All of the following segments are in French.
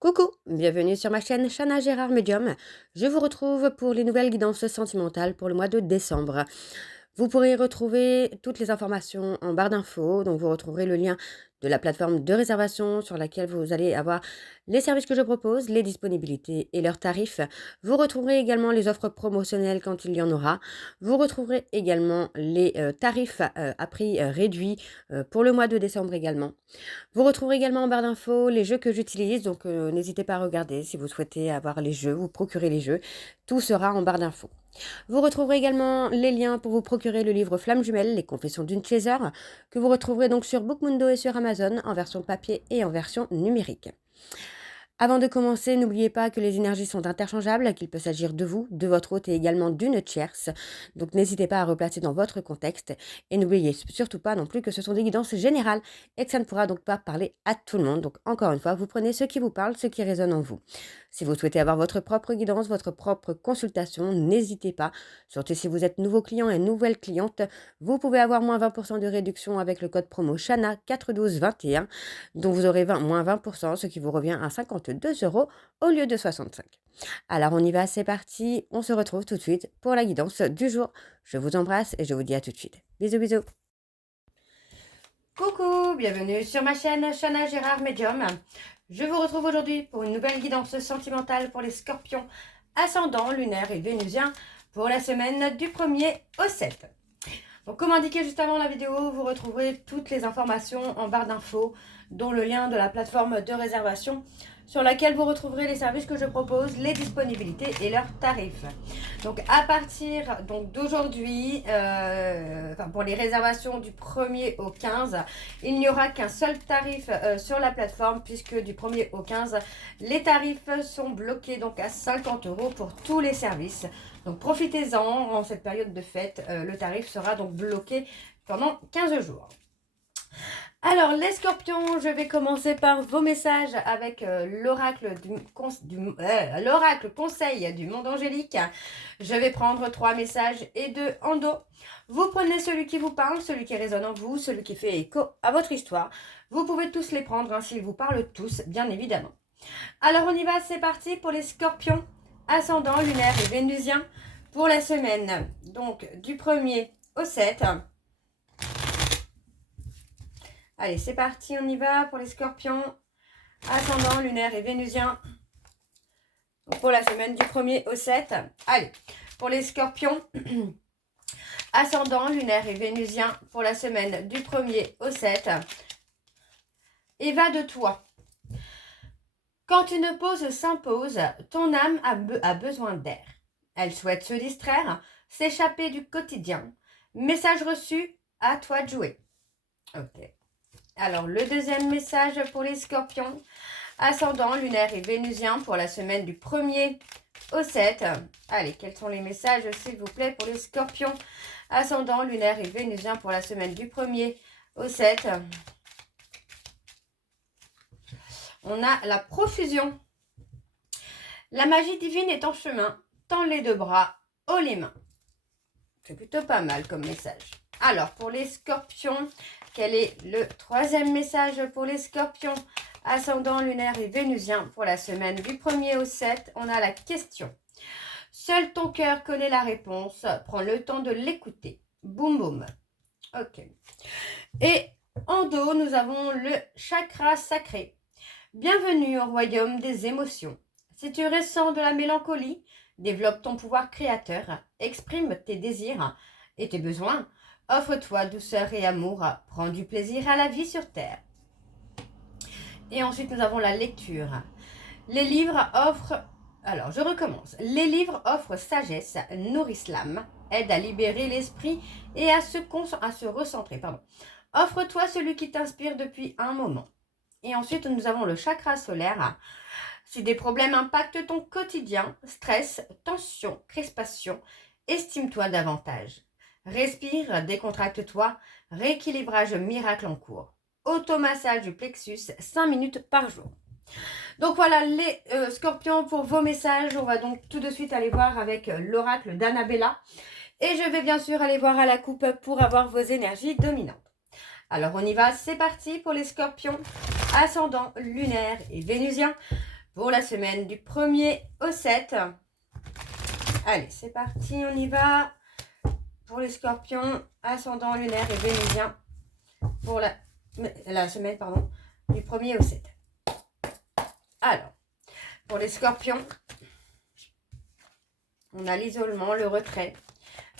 Coucou, bienvenue sur ma chaîne Chana Gérard Medium. Je vous retrouve pour les nouvelles guidances sentimentales pour le mois de décembre. Vous pourrez retrouver toutes les informations en barre d'infos, donc vous retrouverez le lien de la plateforme de réservation sur laquelle vous allez avoir les services que je propose, les disponibilités et leurs tarifs. Vous retrouverez également les offres promotionnelles quand il y en aura. Vous retrouverez également les tarifs à prix réduit pour le mois de décembre également. Vous retrouverez également en barre d'infos les jeux que j'utilise, donc n'hésitez pas à regarder si vous souhaitez avoir les jeux, vous procurer les jeux. Tout sera en barre d'infos. Vous retrouverez également les liens pour vous procurer le livre Flamme Jumelle, les confessions d'une chaser, que vous retrouverez donc sur Bookmundo et sur Amazon en version papier et en version numérique. Avant de commencer, n'oubliez pas que les énergies sont interchangeables, qu'il peut s'agir de vous, de votre hôte et également d'une tierce. Donc n'hésitez pas à replacer dans votre contexte et n'oubliez surtout pas non plus que ce sont des guidances générales et que ça ne pourra donc pas parler à tout le monde. Donc encore une fois, vous prenez ce qui vous parle, ce qui résonne en vous. Si vous souhaitez avoir votre propre guidance, votre propre consultation, n'hésitez pas. Surtout si vous êtes nouveau client et nouvelle cliente, vous pouvez avoir moins 20% de réduction avec le code promo Chana 41221, dont vous aurez moins 20%, ce qui vous revient à 52 euros au lieu de 65. Alors on y va, c'est parti, on se retrouve tout de suite pour la guidance du jour. Je vous embrasse et je vous dis à tout de suite. Bisous bisous. Coucou, bienvenue sur ma chaîne Chana Gérard Medium. Je vous retrouve aujourd'hui pour une nouvelle guidance sentimentale pour les scorpions ascendant, lunaire et vénusien pour la semaine du 1er au 7. Donc, comme indiqué juste avant la vidéo, vous retrouverez toutes les informations en barre d'infos, dont le lien de la plateforme de réservation sur laquelle vous retrouverez les services que je propose, les disponibilités et leurs tarifs. Donc à partir d'aujourd'hui, pour les réservations du 1er au 15, il n'y aura qu'un seul tarif sur la plateforme, puisque du 1er au 15, les tarifs sont bloqués donc à 50 euros pour tous les services. Donc profitez-en, en cette période de fête, le tarif sera donc bloqué pendant 15 jours. Alors les scorpions, je vais commencer par vos messages avec l'oracle conseil du monde angélique. Je vais prendre 3 messages et 2 en dos. Vous prenez celui qui vous parle, celui qui résonne en vous, celui qui fait écho à votre histoire. Vous pouvez tous les prendre, hein, s'ils vous parlent tous, bien évidemment. Alors on y va, c'est parti pour les scorpions, ascendant, lunaire et vénusien pour la semaine. Donc du 1er au 7. Allez, c'est parti, on y va pour les scorpions, ascendant, lunaire et vénusien. Pour la semaine du 1er au 7. Allez, pour les scorpions, ascendant, lunaire et vénusien, pour la semaine du 1er au 7. Et va de toi. Quand une pause s'impose, ton âme a besoin d'air. Elle souhaite se distraire, s'échapper du quotidien. Message reçu, à toi de jouer. Ok. Alors, le deuxième message pour les scorpions, ascendant, lunaire et vénusien pour la semaine du 1er au 7. Allez, quels sont les messages, s'il vous plaît, pour les scorpions, ascendant, lunaire et vénusien pour la semaine du 1er au 7. On a la profusion. La magie divine est en chemin. Tends les deux bras, haut les mains. C'est plutôt pas mal comme message. Alors, pour les scorpions, quel est le troisième message pour les scorpions, ascendant, lunaire et vénusien pour la semaine du 1er au 7? On a la question. Seul ton cœur connaît la réponse. Prends le temps de l'écouter. Boum boum. Ok. Et en dos, nous avons le chakra sacré. Bienvenue au royaume des émotions. Si tu ressens de la mélancolie, développe ton pouvoir créateur, exprime tes désirs et tes besoins. Offre-toi douceur et amour, prends du plaisir à la vie sur terre. Et ensuite, nous avons la lecture. Les livres offrent... Alors, je recommence. Les livres offrent sagesse, nourrissent l'âme, aident à libérer l'esprit et à se recentrer. Offre-toi celui qui t'inspire depuis un moment. Et ensuite, nous avons le chakra solaire. Si des problèmes impactent ton quotidien, stress, tension, crispation, estime-toi davantage. Respire, décontracte-toi, rééquilibrage miracle en cours. Automassage du plexus, 5 minutes par jour. Donc voilà les scorpions pour vos messages. On va donc tout de suite aller voir avec l'oracle d'Annabella. Et je vais bien sûr aller voir à la coupe pour avoir vos énergies dominantes. Alors on y va, c'est parti pour les scorpions, ascendant, lunaire et vénusien. pour la semaine du 1er au 7. Allez, c'est parti, on y va. Pour les scorpions, ascendant lunaire et vénusien pour la semaine du 1er au 7. Alors, pour les scorpions, on a l'isolement, le retrait.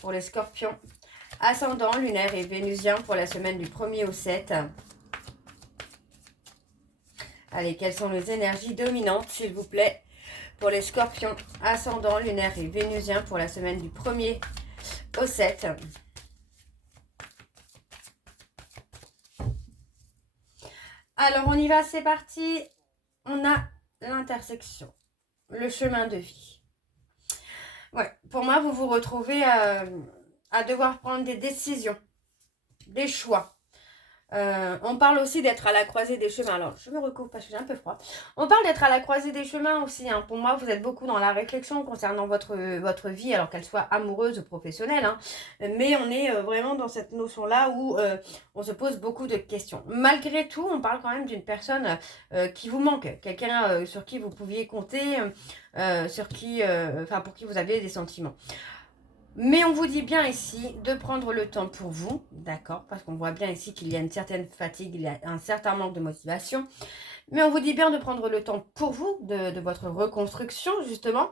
Pour les scorpions, ascendant lunaire et vénusien pour la semaine du 1er au 7. Allez, quelles sont les énergies dominantes, s'il vous plaît, pour les scorpions, ascendant lunaire et vénusien pour la semaine du 1er au 7. Alors, on y va, c'est parti. On a l'intersection, le chemin de vie. Ouais, pour moi, vous vous retrouvez à devoir prendre des décisions, des choix. On parle aussi d'être à la croisée des chemins. Alors, je me recouvre parce que j'ai un peu froid. On parle d'être à la croisée des chemins aussi. Hein. Pour moi, vous êtes beaucoup dans la réflexion concernant votre vie, alors qu'elle soit amoureuse ou professionnelle. Hein. Mais on est vraiment dans cette notion-là où on se pose beaucoup de questions. Malgré tout, on parle quand même d'une personne qui vous manque. Quelqu'un sur qui vous pouviez compter, pour qui vous aviez des sentiments. Mais on vous dit bien ici de prendre le temps pour vous, d'accord? Parce qu'on voit bien ici qu'il y a une certaine fatigue, il y a un certain manque de motivation. Mais on vous dit bien de prendre le temps pour vous, de votre reconstruction, justement,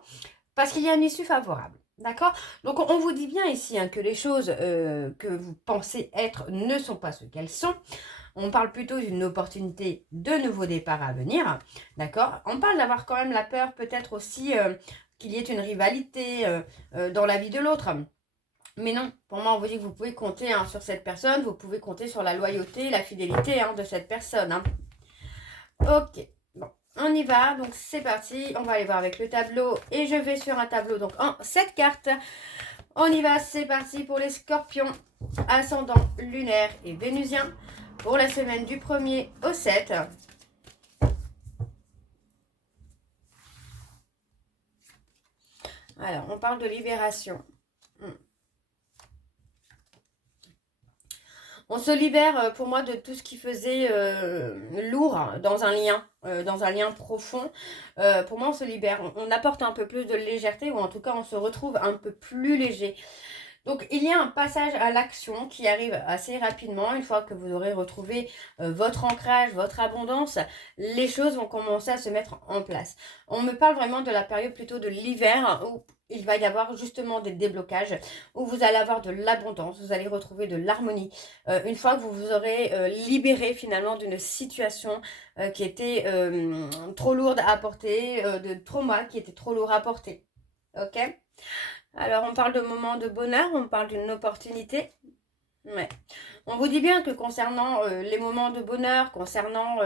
parce qu'il y a une issue favorable, d'accord? Donc on vous dit bien ici que les choses que vous pensez être ne sont pas ce qu'elles sont. On parle plutôt d'une opportunité de nouveau départ à venir, d'accord? On parle d'avoir quand même la peur peut-être aussi qu'il y ait une rivalité dans la vie de l'autre. Mais non, pour moi, on vous dit que vous pouvez compter sur cette personne, vous pouvez compter sur la loyauté, la fidélité de cette personne. Hein. Ok, bon, on y va, donc c'est parti, on va aller voir avec le tableau, et je vais sur un tableau, donc en 7 cartes. On y va, c'est parti pour les scorpions, ascendant lunaire et vénusien, pour la semaine du 1er au 7. Alors, on parle de libération. On se libère, pour moi, de tout ce qui faisait lourd dans un lien profond. Pour moi, on se libère. On apporte un peu plus de légèreté, ou en tout cas, on se retrouve un peu plus léger. Donc, il y a un passage à l'action qui arrive assez rapidement. Une fois que vous aurez retrouvé votre ancrage, votre abondance, les choses vont commencer à se mettre en place. On me parle vraiment de la période plutôt de l'hiver où il va y avoir justement des déblocages, où vous allez avoir de l'abondance, vous allez retrouver de l'harmonie. Une fois que vous vous aurez libéré finalement d'une situation qui était trop lourde à porter, de trauma qui était trop lourd à porter. Ok ? Alors, on parle de moments de bonheur, on parle d'une opportunité. Ouais. On vous dit bien que concernant les moments de bonheur, concernant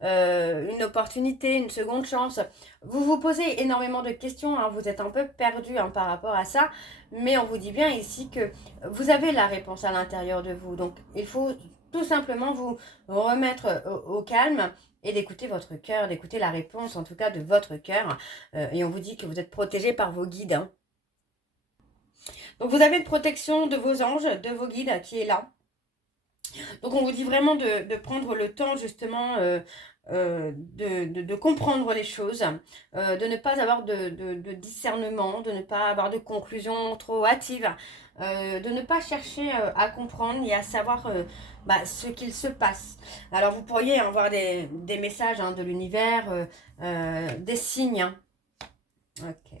une opportunité, une seconde chance, vous vous posez énormément de questions, hein, vous êtes un peu perdu par rapport à ça, mais on vous dit bien ici que vous avez la réponse à l'intérieur de vous. Donc, il faut tout simplement vous remettre au calme et d'écouter votre cœur, d'écouter la réponse en tout cas de votre cœur. Et on vous dit que vous êtes protégé par vos guides, hein. Donc, vous avez une protection de vos anges, de vos guides qui est là. Donc, on vous dit vraiment de prendre le temps, justement, de comprendre les choses, de ne pas avoir de discernement, de ne pas avoir de conclusion trop hâtive, de ne pas chercher à comprendre et à savoir ce qu'il se passe. Alors, vous pourriez avoir des messages de l'univers, des signes. Hein. Ok.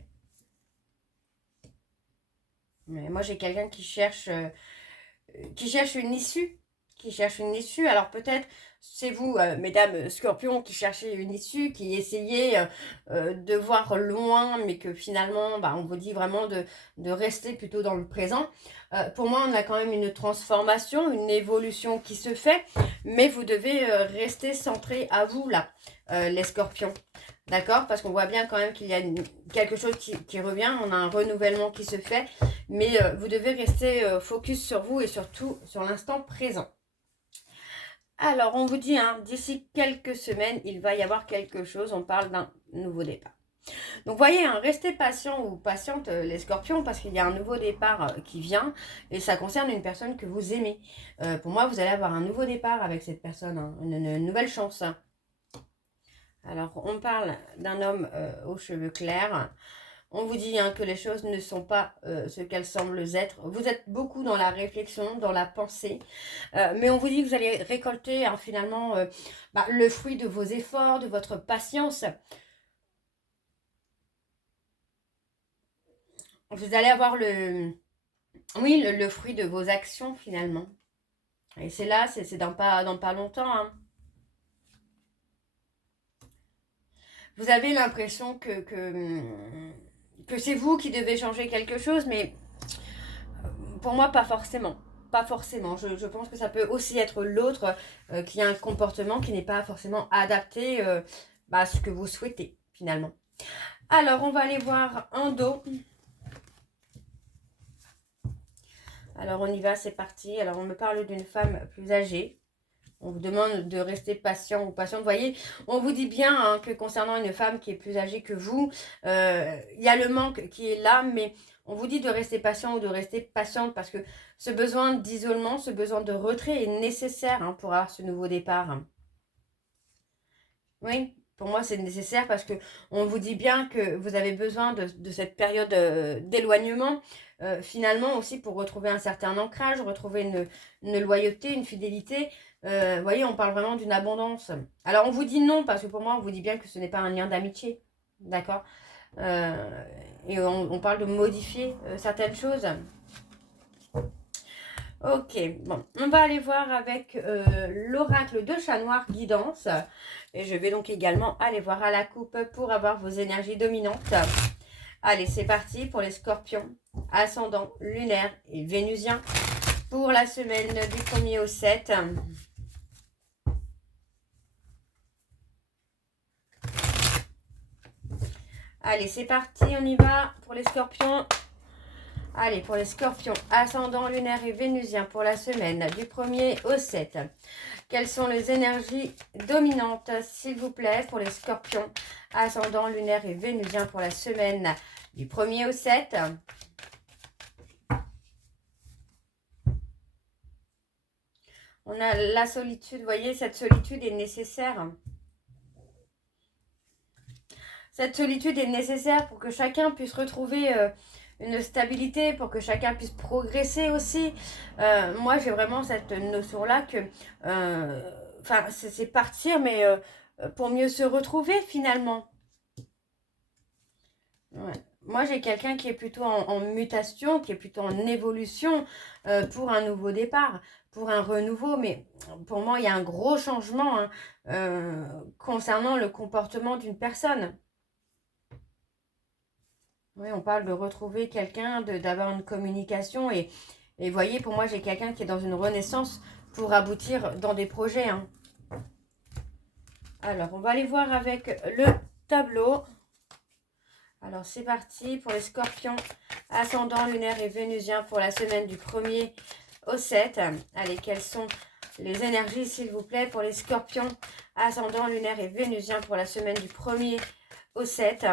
Mais moi, j'ai quelqu'un qui cherche une issue. Alors peut-être c'est vous, mesdames scorpions, qui cherchez une issue, qui essayez de voir loin, mais que finalement, on vous dit vraiment de rester plutôt dans le présent. Pour moi, on a quand même une transformation, une évolution qui se fait, mais vous devez rester centré à vous, là, les scorpions. D'accord? Parce qu'on voit bien quand même qu'il y a quelque chose qui revient, on a un renouvellement qui se fait, mais vous devez rester focus sur vous et surtout sur l'instant présent. Alors, on vous dit, d'ici quelques semaines, il va y avoir quelque chose, on parle d'un nouveau départ. Donc, voyez, restez patient ou patiente les scorpions, parce qu'il y a un nouveau départ qui vient, et ça concerne une personne que vous aimez. Pour moi, vous allez avoir un nouveau départ avec cette personne, une nouvelle chance. Alors, on parle d'un homme aux cheveux clairs. On vous dit hein, que les choses ne sont pas ce qu'elles semblent être. Vous êtes beaucoup dans la réflexion, dans la pensée. Mais on vous dit que vous allez récolter hein, finalement le fruit de vos efforts, de votre patience. Vous allez avoir le fruit de vos actions finalement. Et c'est là, c'est dans pas longtemps. Hein. Vous avez l'impression que c'est vous qui devez changer quelque chose, mais pour moi, pas forcément. Pas forcément. Je pense que ça peut aussi être l'autre qui a un comportement qui n'est pas forcément adapté à ce que vous souhaitez, finalement. Alors, on va aller voir un dos. Alors, on y va, c'est parti. Alors, on me parle d'une femme plus âgée. On vous demande de rester patient ou patiente. Vous voyez, on vous dit bien hein, que concernant une femme qui est plus âgée que vous, il y a le manque qui est là, mais on vous dit de rester patient ou de rester patiente parce que ce besoin d'isolement, ce besoin de retrait est nécessaire hein, pour avoir ce nouveau départ. Oui, pour moi c'est nécessaire parce que on vous dit bien que vous avez besoin de cette période d'éloignement, finalement aussi pour retrouver un certain ancrage, retrouver une loyauté, une fidélité. Vous voyez, on parle vraiment d'une abondance. Alors on vous dit non parce que pour moi on vous dit bien que ce n'est pas un lien d'amitié, d'accord. Et on parle de modifier certaines choses. Ok, bon, on va aller voir avec l'oracle de chat noir guidance. Et je vais donc également aller voir à la coupe pour avoir vos énergies dominantes. Allez, c'est parti pour les scorpions, ascendant, lunaire et vénusien pour la semaine du 1er au 7. Allez, c'est parti, on y va pour les scorpions. Allez, pour les scorpions, ascendant, lunaire et vénusien pour la semaine du 1er au 7. Quelles sont les énergies dominantes, s'il vous plaît, pour les scorpions, ascendant, lunaire et vénusien pour la semaine du 1er au 7. On a la solitude, vous voyez, cette solitude est nécessaire. Cette solitude est nécessaire pour que chacun puisse retrouver une stabilité, pour que chacun puisse progresser aussi. Moi, j'ai vraiment cette notion-là que c'est partir, mais pour mieux se retrouver finalement. Ouais. Moi, j'ai quelqu'un qui est plutôt en mutation, qui est plutôt en évolution pour un nouveau départ, pour un renouveau. Mais pour moi, il y a un gros changement hein, concernant le comportement d'une personne. Oui, on parle de retrouver quelqu'un, d'avoir une communication. Et vous voyez, pour moi, j'ai quelqu'un qui est dans une renaissance pour aboutir dans des projets. Hein. Alors, on va aller voir avec le tableau. Alors, c'est parti pour les scorpions, ascendant, lunaire et vénusien pour la semaine du 1er au 7. Allez, quelles sont les énergies, s'il vous plaît, pour les scorpions, ascendant, lunaire et vénusien pour la semaine du 1er au 7.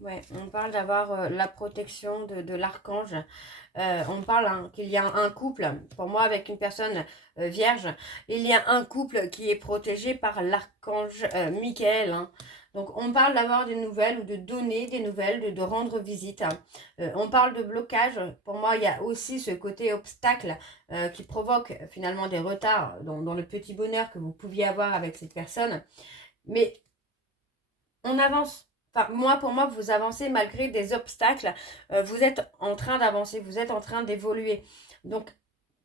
Ouais, on parle d'avoir la protection de l'archange. On parle hein, qu'il y a un couple, pour moi avec une personne vierge, il y a un couple qui est protégé par l'archange Michael. Hein. Donc on parle d'avoir des nouvelles ou de donner des nouvelles, de rendre visite. Hein. On parle de blocage. Pour moi, il y a aussi ce côté obstacle qui provoque finalement des retards dans le petit bonheur que vous pouviez avoir avec cette personne. Mais on avance. Enfin, pour moi, vous avancez malgré des obstacles. Vous êtes en train d'avancer, vous êtes en train d'évoluer. Donc,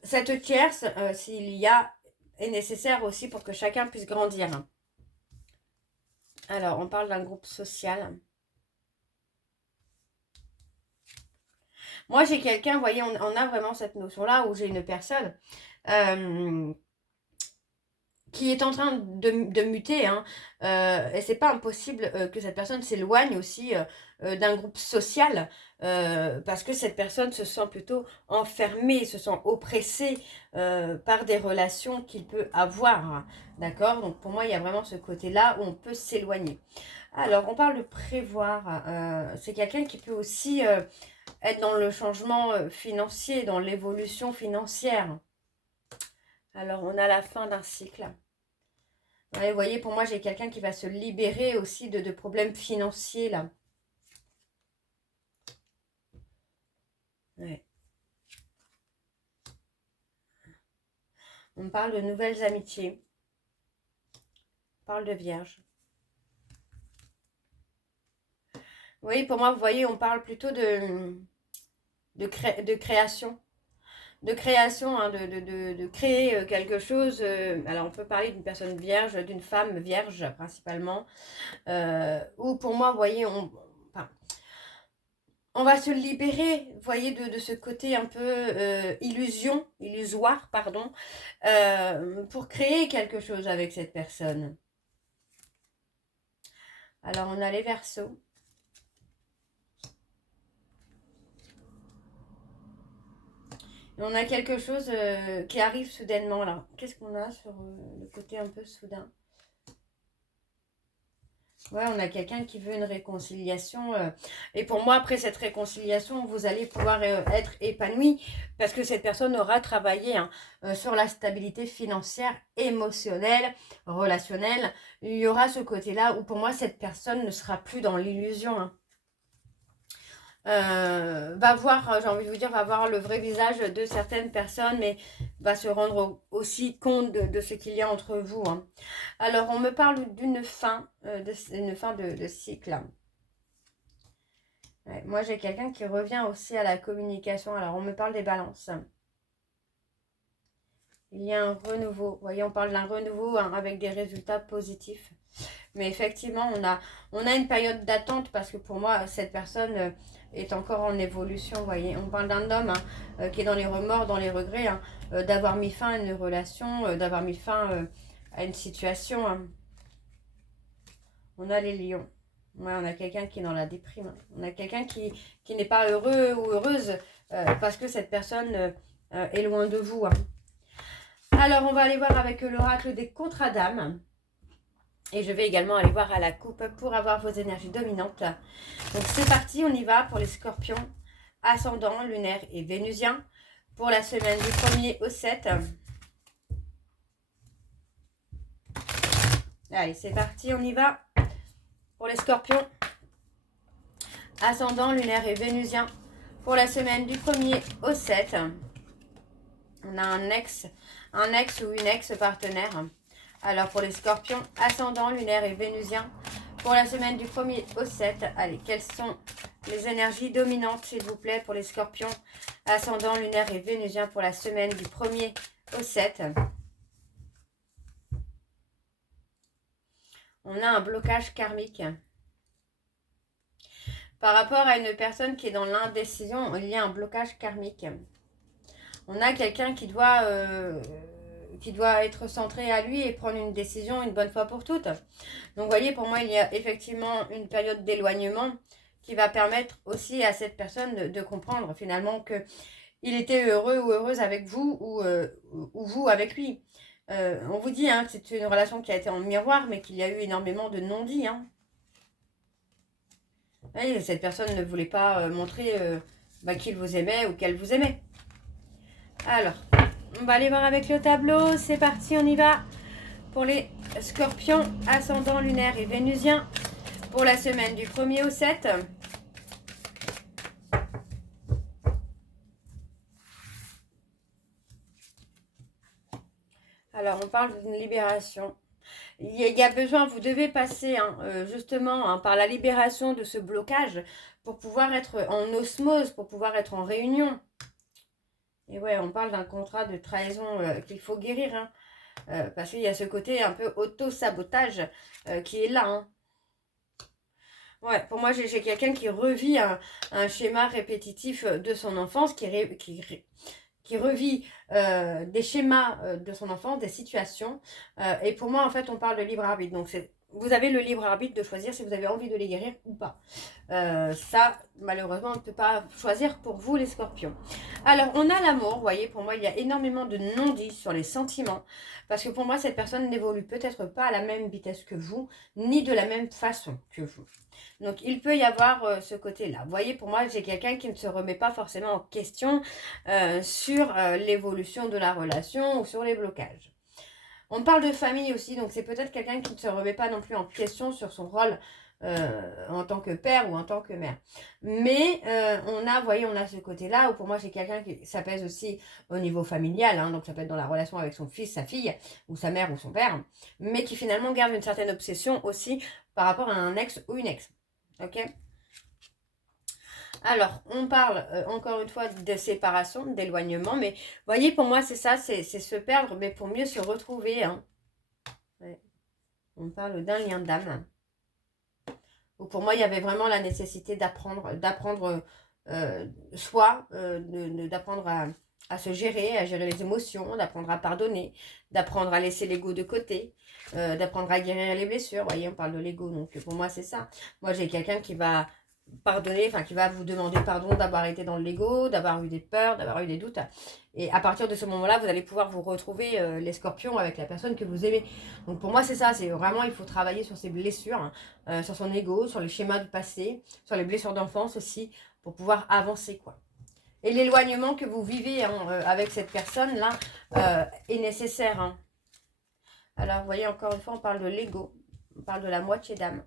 cette tierce, s'il y a, est nécessaire aussi pour que chacun puisse grandir. Alors, on parle d'un groupe social. Moi, j'ai quelqu'un, vous voyez, on a vraiment cette notion-là où j'ai une personne qui est en train de muter, hein, et c'est pas impossible que cette personne s'éloigne aussi d'un groupe social, parce que cette personne se sent plutôt enfermée, se sent oppressée par des relations qu'il peut avoir, hein, d'accord. Donc pour moi, il y a vraiment ce côté-là où on peut s'éloigner. Alors, on parle de prévoir, c'est quelqu'un qui peut aussi être dans le changement financier, dans l'évolution financière. Alors, on a la fin d'un cycle. Ouais, vous voyez, pour moi, j'ai quelqu'un qui va se libérer aussi de problèmes financiers, là. Ouais. On parle de nouvelles amitiés. On parle de vierge. Oui, pour moi, vous voyez, on parle plutôt de création. De création, hein, de créer quelque chose. Alors, on peut parler d'une personne vierge, d'une femme vierge principalement. Ou pour moi, vous voyez, on va se libérer, vous voyez, de ce côté un peu illusoire, pardon, pour créer quelque chose avec cette personne. Alors, on a les Verseaux. Et on a quelque chose qui arrive soudainement, là. Qu'est-ce qu'on a sur le côté un peu soudain? Ouais, on a quelqu'un qui veut une réconciliation. Et pour moi, après cette réconciliation, vous allez pouvoir être épanoui parce que cette personne aura travaillé sur la stabilité financière, émotionnelle, relationnelle. Il y aura ce côté-là où pour moi, cette personne ne sera plus dans l'illusion. Hein. Va voir, j'ai envie de vous dire, va voir le vrai visage de certaines personnes, mais va se rendre aussi compte de ce qu'il y a entre vous. Hein. Alors, on me parle d'une fin, de cycle. Ouais, moi, j'ai quelqu'un qui revient aussi à la communication. Alors, on me parle des balances. Il y a un renouveau. Vous voyez, on parle d'un renouveau avec des résultats positifs. Mais effectivement, on a une période d'attente parce que pour moi, cette personne est encore en évolution. Vous voyez, on parle d'un homme qui est dans les remords, dans les regrets, d'avoir mis fin à une relation, d'avoir mis fin à une situation. Hein. On a les lions. Ouais, on a quelqu'un qui est dans la déprime. Hein. On a quelqu'un qui n'est pas heureux ou heureuse parce que cette personne est loin de vous. Hein. Alors, on va aller voir avec l'oracle des contrats d'âme. Et je vais également aller voir à la coupe pour avoir vos énergies dominantes. Donc, c'est parti, on y va pour les scorpions, ascendant, lunaire et vénusien. Pour la semaine du 1er au 7. Allez, c'est parti, on y va. Pour les scorpions, ascendant, lunaire et vénusien. Pour la semaine du 1er au 7. On a un ex ou une ex-partenaire. Alors, pour les scorpions, ascendant, lunaire et vénusien, pour la semaine du 1er au 7, allez, quelles sont les énergies dominantes, s'il vous plaît, pour les scorpions, ascendant, lunaire et vénusien, pour la semaine du 1er au 7. On a un blocage karmique. Par rapport à une personne qui est dans l'indécision, il y a un blocage karmique. On a quelqu'un qui doit être centré à lui et prendre une décision une bonne fois pour toutes. Donc, vous voyez, pour moi, il y a effectivement une période d'éloignement qui va permettre aussi à cette personne de comprendre finalement qu'il était heureux ou heureuse avec vous ou vous avec lui. On vous dit que c'est une relation qui a été en miroir, mais qu'il y a eu énormément de non-dits. Hein. Et cette personne ne voulait pas montrer qu'il vous aimait ou qu'elle vous aimait. Alors, on va aller voir avec le tableau. C'est parti, on y va. Pour les scorpions, ascendant, lunaire et vénusien. Pour la semaine du 1er au 7. Alors, on parle d'une libération. Il y a besoin, vous devez passer justement par la libération de ce blocage pour pouvoir être en osmose, pour pouvoir être en réunion. Et ouais, on parle d'un contrat de trahison qu'il faut guérir. Hein, parce qu'il y a ce côté un peu auto-sabotage qui est là. Hein. Ouais, pour moi, j'ai quelqu'un qui revit un schéma répétitif de son enfance, qui revit des schémas de son enfance, des situations. Et pour moi, en fait, on parle de libre arbitre. Donc, vous avez le libre arbitre de choisir si vous avez envie de les guérir ou pas. Ça, malheureusement, on ne peut pas choisir pour vous, les scorpions. Alors, on a l'amour. Vous voyez, pour moi, il y a énormément de non-dits sur les sentiments. Parce que pour moi, cette personne n'évolue peut-être pas à la même vitesse que vous, ni de la même façon que vous. Donc, il peut y avoir ce côté-là. Vous voyez, pour moi, j'ai quelqu'un qui ne se remet pas forcément en question sur l'évolution de la relation ou sur les blocages. On parle de famille aussi, donc c'est peut-être quelqu'un qui ne se remet pas non plus en question sur son rôle en tant que père ou en tant que mère. Mais on a, vous voyez, on a ce côté-là où pour moi c'est quelqu'un qui s'apaise aussi au niveau familial, hein, donc ça peut être dans la relation avec son fils, sa fille, ou sa mère ou son père, mais qui finalement garde une certaine obsession aussi par rapport à un ex ou une ex. Ok ? Alors, on parle encore une fois de séparation, d'éloignement, mais vous voyez, pour moi, c'est ça, c'est se perdre, mais pour mieux se retrouver. Hein. Ouais. On parle d'un lien d'âme. Pour moi, il y avait vraiment la nécessité d'apprendre soi, d'apprendre à se gérer, à gérer les émotions, d'apprendre à pardonner, d'apprendre à laisser l'ego de côté, d'apprendre à guérir les blessures. Vous voyez, on parle de l'ego, donc pour moi, c'est ça. Moi, j'ai quelqu'un qui va pardonner, enfin qui va vous demander pardon d'avoir été dans l'ego, d'avoir eu des peurs, d'avoir eu des doutes. Et à partir de ce moment-là, vous allez pouvoir vous retrouver les scorpions avec la personne que vous aimez. Donc pour moi, c'est ça, c'est vraiment, il faut travailler sur ses blessures, hein, sur son ego, sur les schémas du passé, sur les blessures d'enfance aussi, pour pouvoir avancer, quoi. Et l'éloignement que vous vivez hein, avec cette personne-là est nécessaire. Hein. Alors, vous voyez, encore une fois, on parle de l'ego, on parle de la moitié d'âme.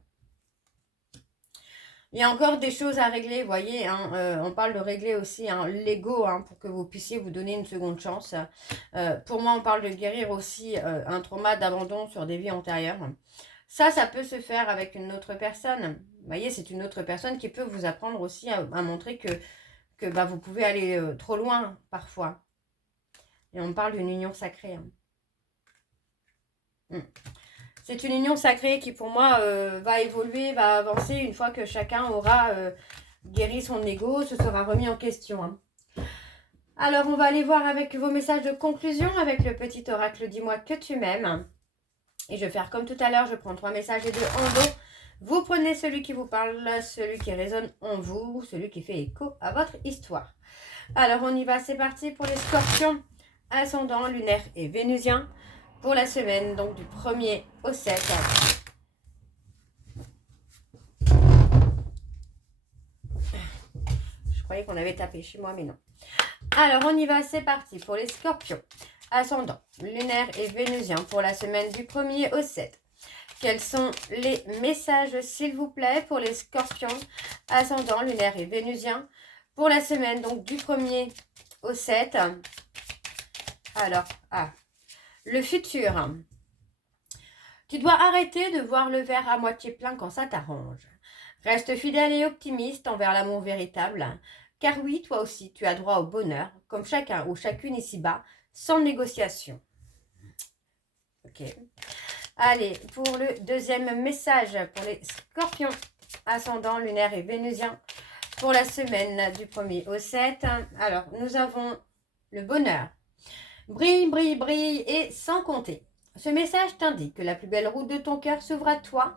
Il y a encore des choses à régler, vous voyez, hein, on parle de régler aussi hein, l'ego hein, pour que vous puissiez vous donner une seconde chance. Pour moi, on parle de guérir aussi un trauma d'abandon sur des vies antérieures. Ça peut se faire avec une autre personne. Vous voyez, c'est une autre personne qui peut vous apprendre aussi à montrer que bah, vous pouvez aller trop loin parfois. Et on parle d'une union sacrée. Hein. C'est une union sacrée qui, pour moi, va évoluer, va avancer une fois que chacun aura guéri son ego, se sera remis en question. Hein. Alors, on va aller voir avec vos messages de conclusion avec le petit oracle « Dis-moi que tu m'aimes ». Et je vais faire comme tout à l'heure, je prends 3 messages et 2 en dos. Vous prenez celui qui vous parle, celui qui résonne en vous, celui qui fait écho à votre histoire. Alors, on y va, c'est parti pour les scorpions, ascendant, lunaire et vénusien. Pour la semaine, donc du 1er au 7. Je croyais qu'on avait tapé chez moi, mais non. Alors, on y va, c'est parti pour les scorpions. Ascendant, lunaire et vénusien pour la semaine du 1er au 7. Quels sont les messages, s'il vous plaît, pour les scorpions, ascendant, lunaire et vénusien pour la semaine, donc du 1er au 7. Alors, le futur. Tu dois arrêter de voir le verre à moitié plein quand ça t'arrange. Reste fidèle et optimiste envers l'amour véritable, car oui, toi aussi, tu as droit au bonheur, comme chacun ou chacune ici-bas, sans négociation. Ok. Allez, pour le deuxième message, pour les scorpions, ascendant, lunaire et vénusien, pour la semaine du 1er au 7. Alors, nous avons le bonheur. Brille, brille, brille et sans compter. Ce message t'indique que la plus belle route de ton cœur s'ouvre à toi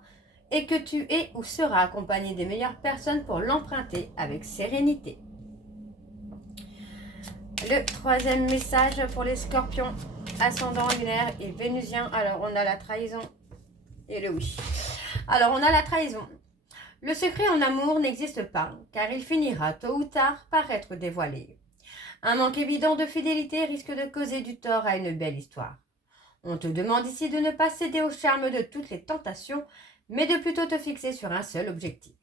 et que tu es ou seras accompagné des meilleures personnes pour l'emprunter avec sérénité. Le troisième message pour les scorpions, ascendant, lunaire et vénusien. Alors, on a la trahison et le oui. Alors, on a la trahison. Le secret en amour n'existe pas, car il finira tôt ou tard par être dévoilé. Un manque évident de fidélité risque de causer du tort à une belle histoire. On te demande ici de ne pas céder au charme de toutes les tentations, mais de plutôt te fixer sur un seul objectif.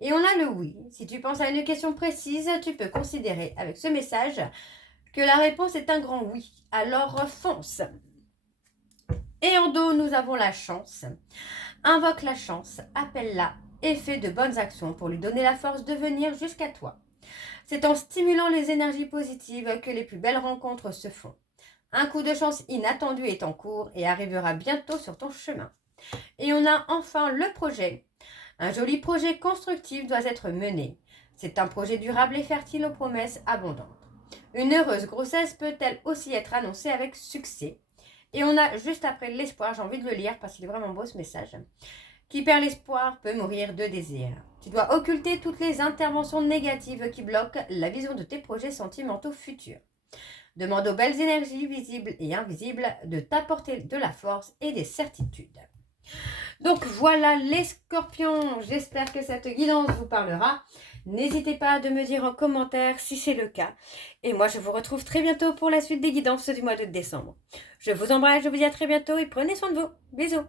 Et on a le oui. Si tu penses à une question précise, tu peux considérer avec ce message que la réponse est un grand oui. Alors fonce. Et en dos, nous avons la chance. Invoque la chance, appelle-la et fais de bonnes actions pour lui donner la force de venir jusqu'à toi. C'est en stimulant les énergies positives que les plus belles rencontres se font. Un coup de chance inattendu est en cours et arrivera bientôt sur ton chemin. Et on a enfin le projet. Un joli projet constructif doit être mené. C'est un projet durable et fertile aux promesses abondantes. Une heureuse grossesse peut elle aussi être annoncée avec succès. Et on a juste après l'espoir, j'ai envie de le lire parce qu'il est vraiment beau ce message. Qui perd l'espoir peut mourir de désir. Tu dois occulter toutes les interventions négatives qui bloquent la vision de tes projets sentimentaux futurs. Demande aux belles énergies visibles et invisibles de t'apporter de la force et des certitudes. Donc voilà les scorpions, j'espère que cette guidance vous parlera. N'hésitez pas à me dire en commentaire si c'est le cas. Et moi je vous retrouve très bientôt pour la suite des guidances du mois de décembre. Je vous embrasse, je vous dis à très bientôt et prenez soin de vous. Bisous.